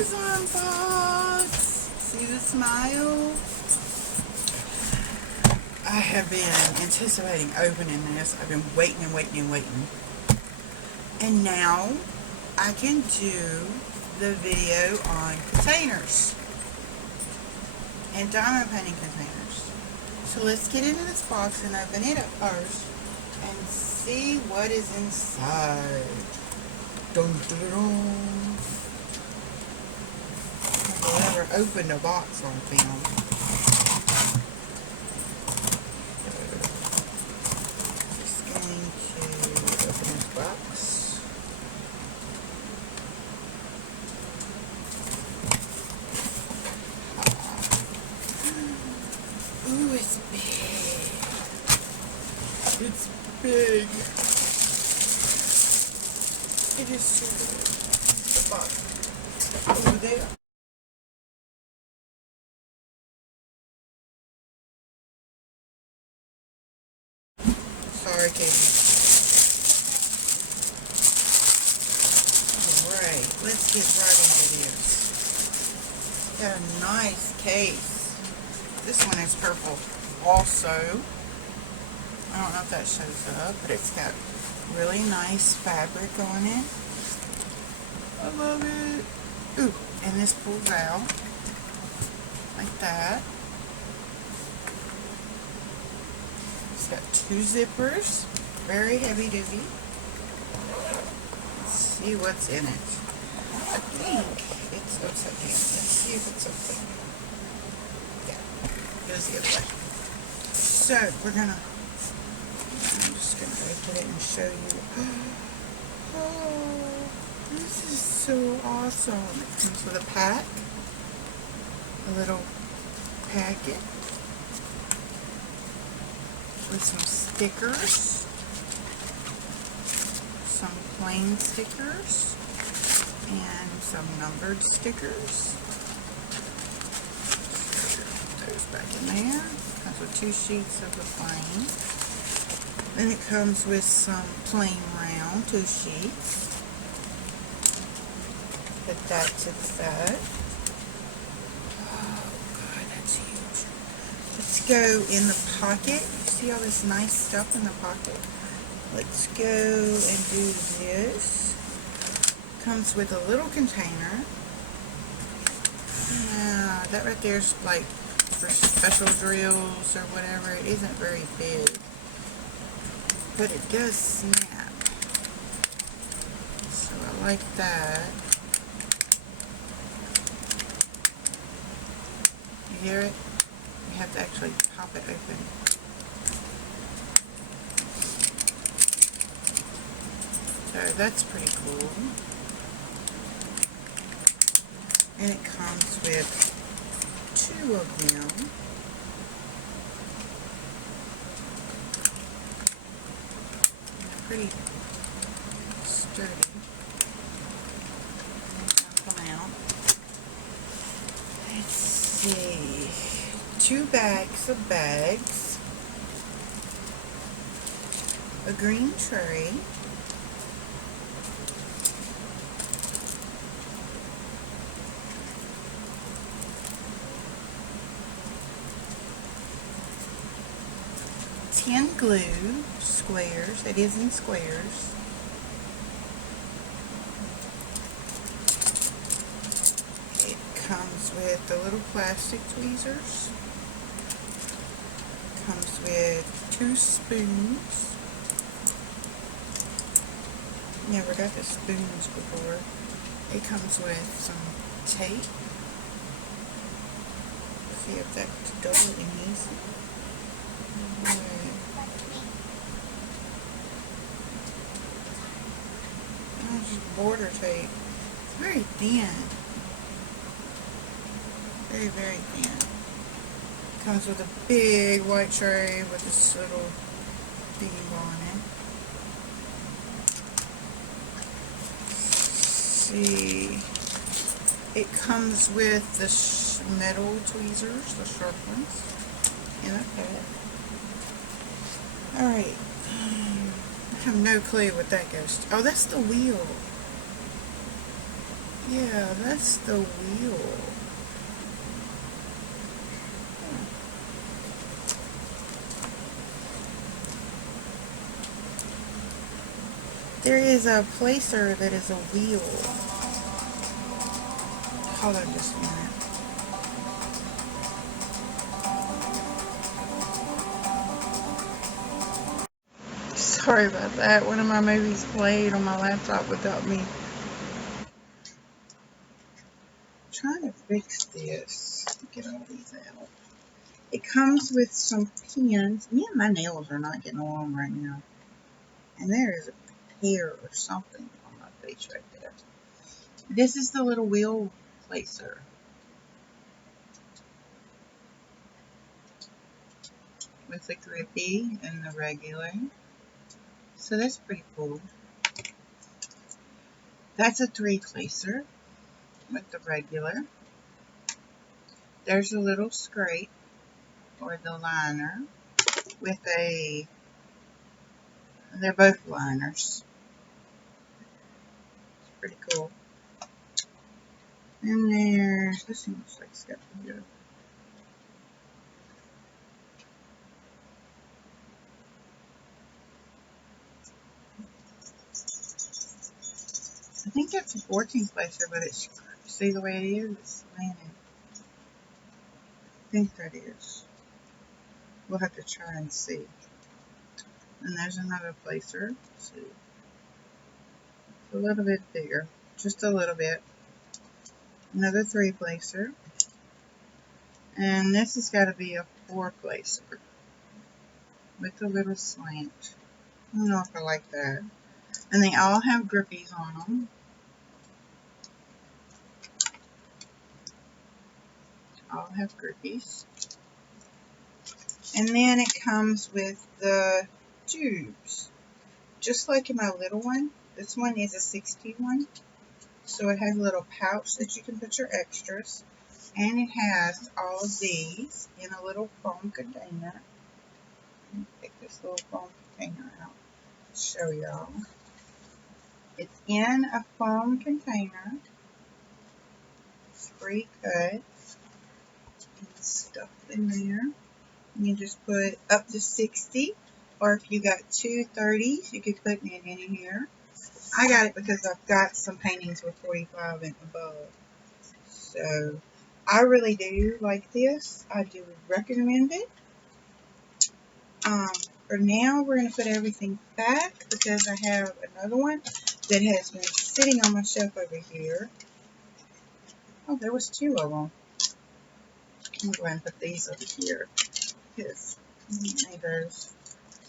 Amazon box. See the smile? I have been anticipating opening this. I've been waiting and waiting and waiting. And now I can do the video on containers and diamond painting containers. So let's get into this box and open it up first and see what is inside. Dun, dun, dun. I've never opened a box on film. Just going to open this box. Ooh, it's big. It's big. It is so big. The box over there. Sorry, Katie. Alright, let's get right into this. Got a nice case. This one is purple also. I don't know if that shows up, but it's got really nice fabric on it. I love it. Ooh, and this pulls out like that. It's got two zippers, very heavy duty. Let's see what's in it. I think it's upside down. Let's see if it's upside down. Yeah, goes the other way. So I'm just gonna open it and show you. Oh, this is so awesome. It comes with a pack, a little packet with some stickers, some plain stickers, and some numbered stickers. Put those back in there. Comes with 2 sheets of the plain. Then it comes with some plain round, 2 sheets. Put that to the side. Oh God, that's huge. Let's go in the pocket. See all this nice stuff in the pocket? Let's go and do this. Comes with a little container. Yeah, that right there is like for special drills or whatever. It isn't very big, but it does snap. So I like that. You hear it? You have to actually pop it open. So that's pretty cool. And it comes with 2 of them. They're pretty sturdy. Dump them out. Let's see. 2 bags of bags. A green tray. Tin glue, squares. It is in squares. It comes with the little plastic tweezers. Comes with 2 spoons. Never got the spoons before. It comes with some tape. See if that's double and easy. Just border tape. It's very thin. Very, very thin. Comes with a big white tray with this little thing on it. See, it comes with the metal tweezers, the sharp ones, in a pack. Alright, I have no clue what that goes to. Oh, that's the wheel. Yeah, that's the wheel. There is a placer that is a wheel. Hold on just a minute. Sorry about that. One of my movies played on my laptop without me trying to fix this. Get all these out. It comes with some pins. Me and my nails are not getting along right now. And there is a hair or something on my face right there. This is the little wheel placer. With the grippy and the regular. So that's pretty cool. That's a 3 placer with the regular. There's a little scrape or the liner with a, they're both liners. It's pretty cool. And there's, this one looks like it's got the good. I think that's a 14 placer, but it's, see the way it is? It's slanted. I think that is. We'll have to try and see. And there's another placer. Let's see. It's a little bit bigger. Just a little bit. Another 3 placer. And this has got to be a 4 placer. With a little slant. I don't know if I like that. And they all have grippies on them. All have grippies. And then it comes with the tubes. Just like in my little one. This one is a 61. So it has a little pouch that you can put your extras. And it has all of these in a little foam container. Let me take this little foam container out to show y'all. It's in a foam container. It's pre-cut. And stuff in there. And you just put up to 60. Or if you got 2 30s, you could put it in here. I got it because I've got some paintings with 45 and above. So, I really do like this. I do recommend it. For now, we're going to put everything back because I have another one that has been sitting on my shelf over here. Oh, there was 2 of them. I'm going to put these over here because those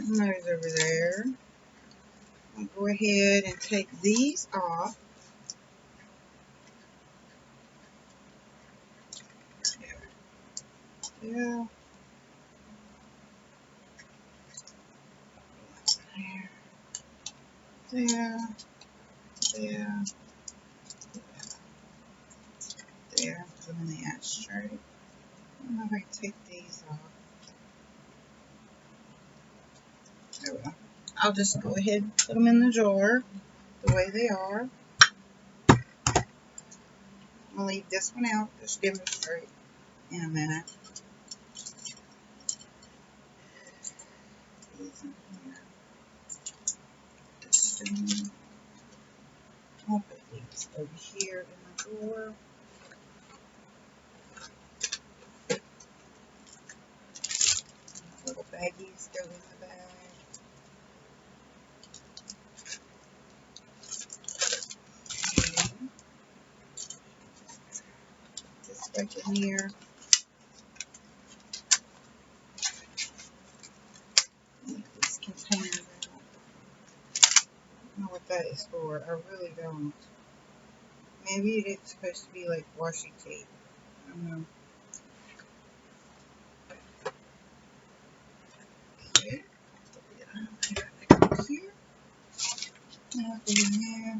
over there. I'll go ahead and take these off. Yeah. There. There. There. Put them in the ashtray. I don't know if I can take these off. There we go. I'll just go ahead and put them in the drawer the way they are. I'll leave this one out, just demonstrate in a minute. These in here. I'll put these over here in the drawer. Little baggies go in the bag. This back in here. These containers out. I don't know what that is for. I really don't. Maybe it's supposed to be like washi tape. I don't know. Okay. Here. Nothing in here.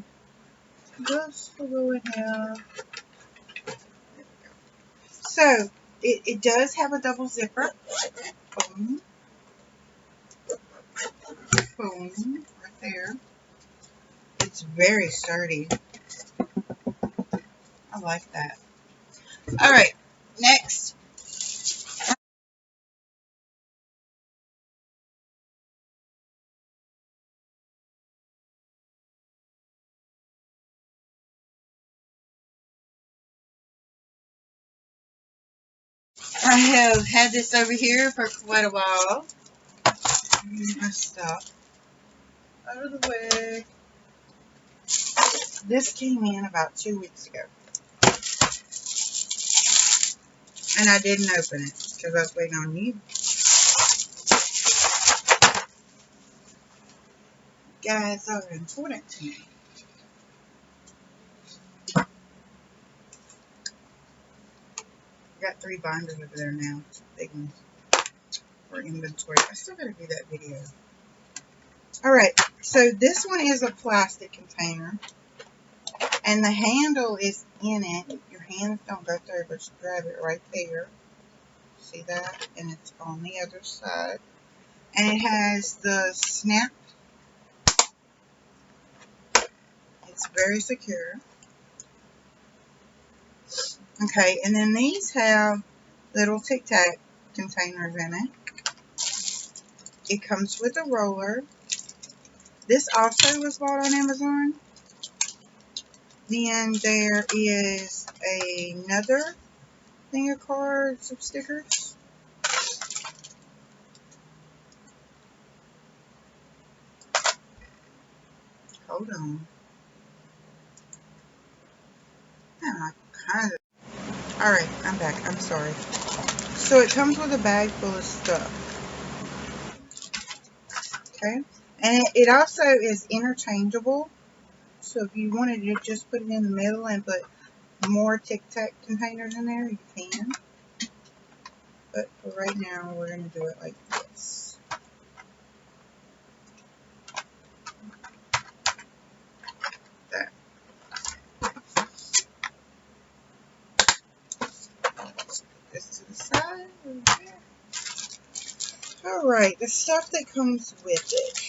Just a little hair. So, it does have a double zipper. Boom. Boom. Right there. It's very sturdy. like that. Alright, next. I have had this over here for quite a while. Get my stuff out of the way. This came in about 2 weeks ago. And I didn't open it because I was waiting on you. Guys are important to me. I got 3 binders over there now. Big ones for inventory. I still gotta do that video. Alright, so this one is a plastic container. And the handle is in it. Your hands don't go through, but you grab it right there. See that? And it's on the other side. And it has the snap. It's very secure. Okay, and then these have little Tic Tac containers in it. It comes with a roller. This also was bought on Amazon. Then there is another thing of cards of stickers. Hold on. Alright, I'm back. I'm sorry. So it comes with a bag full of stuff. Okay? And it also is interchangeable. So if you wanted to just put it in the middle and put more Tic Tac containers in there, you can. But for right now, we're going to do it like this. That. Put this to the side. Alright, the stuff that comes with it.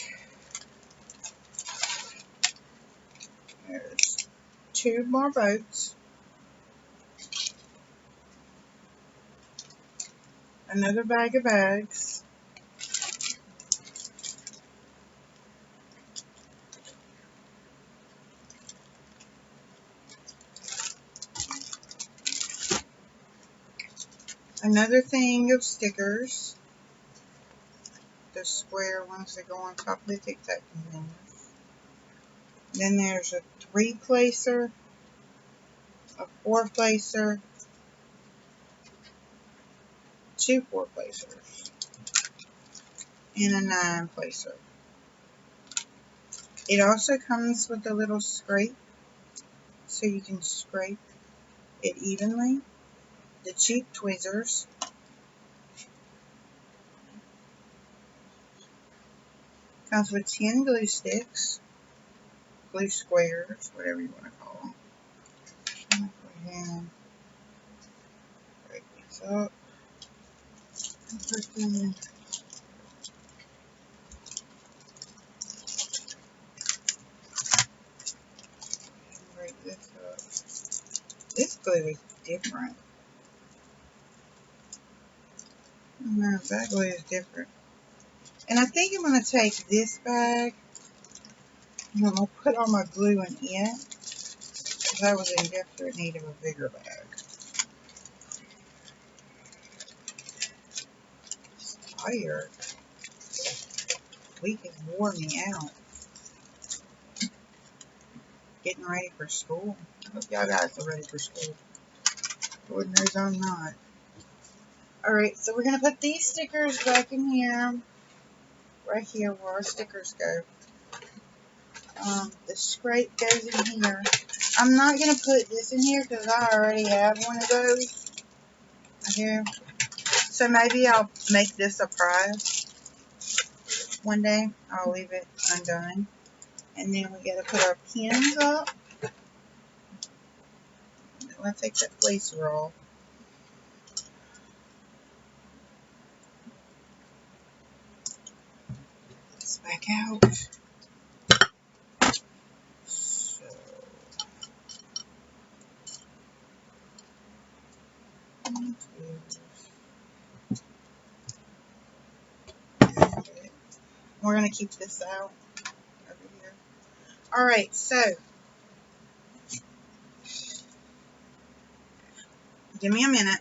There's 2 more boats. Another bag of bags. Another thing of stickers. The square ones that go on top of the Tic Tac containers. Then there's a 3-placer, a 4-placer, 2 4-placers, and a 9-placer. It also comes with a little scrape, so you can scrape it evenly. The cheap tweezers. Comes with 10 glue sticks, glue squares, whatever you want to call them. I'm going to go ahead and break these up. Put them in. Break this up. This glue is different. No, that glue is different. And I think I'm going to take this bag and I'm going to put all my glue in it. Because I was in desperate need of a bigger bag. It's tired. Week has wore me out. Getting ready for school. I hope y'all guys are ready for school. Lord knows I'm not. Alright, so we're going to put these stickers back in here. Right here where our stickers go. The scrape goes in here. I'm not going to put this in here because I already have one of those. Right here. So maybe I'll make this a prize one day. I'll leave it undone. And then we got to put our pins up. I'm going to take that placer off. This back out. So, We're going to keep this out over here. Alright, so give me a minute.